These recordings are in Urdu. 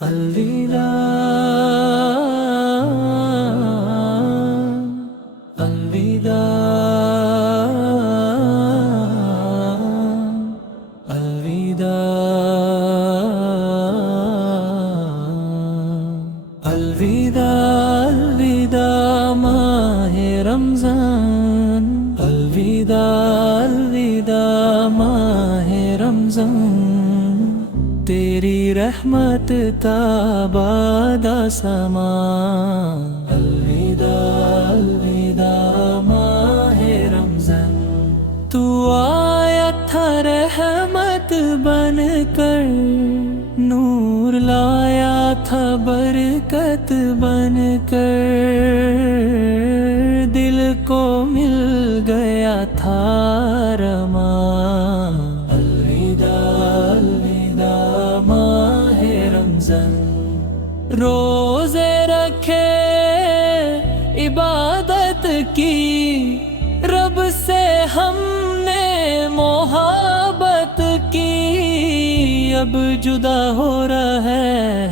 الوداع الوداع الوداع الوداع الوداع ماہ رمضان الوداع الوداع ماہ رمضان تیری رحمت تاباد آسمان الوداع الوداع ماہ رمضان تو آیا تھا رحمت بن کر نور لایا تھا برکت بن کر دل کو مل گیا تھا رمان الوداع الوداع ماہ رمضان روزے رکھے عبادت کی رب سے ہم نے محبت کی اب جدا ہو رہا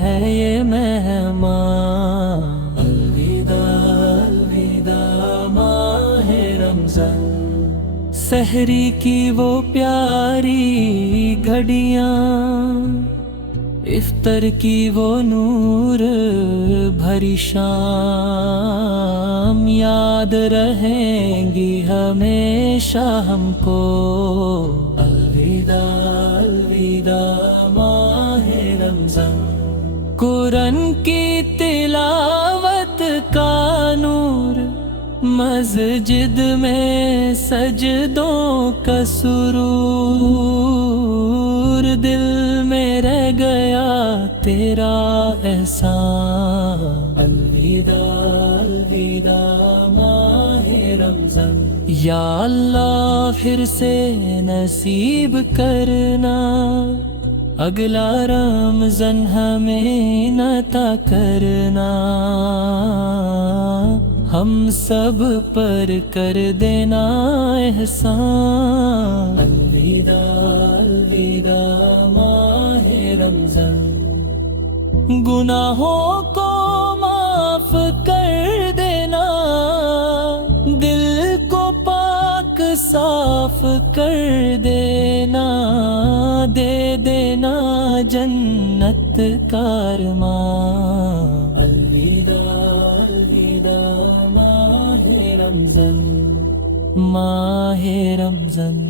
ہے یہ مہمان الوداع الوداع ماہ رمضان سحری کی وہ پیاری گھڑیاں افطر کی وہ نور بھری شام یاد رہیں گی ہمیشہ ہم کو الوداع الوداع ماہ رمضان قرآن کی تلاوت کا نور مسجد میں سجدوں کا سرور دل میں رہ گیا تیرا احسان الوداع الوداع ماہ رمضان یا اللہ پھر سے نصیب کرنا اگلا رمضان ہمیں عطا کرنا ہم سب پر کر دینا احسان الوداع الوداع ماہ رمضان گناہوں کو معاف کر دینا دل کو پاک صاف کر دینا دے دینا جنت کا ارمان الوداع الوداع ماہ رمضان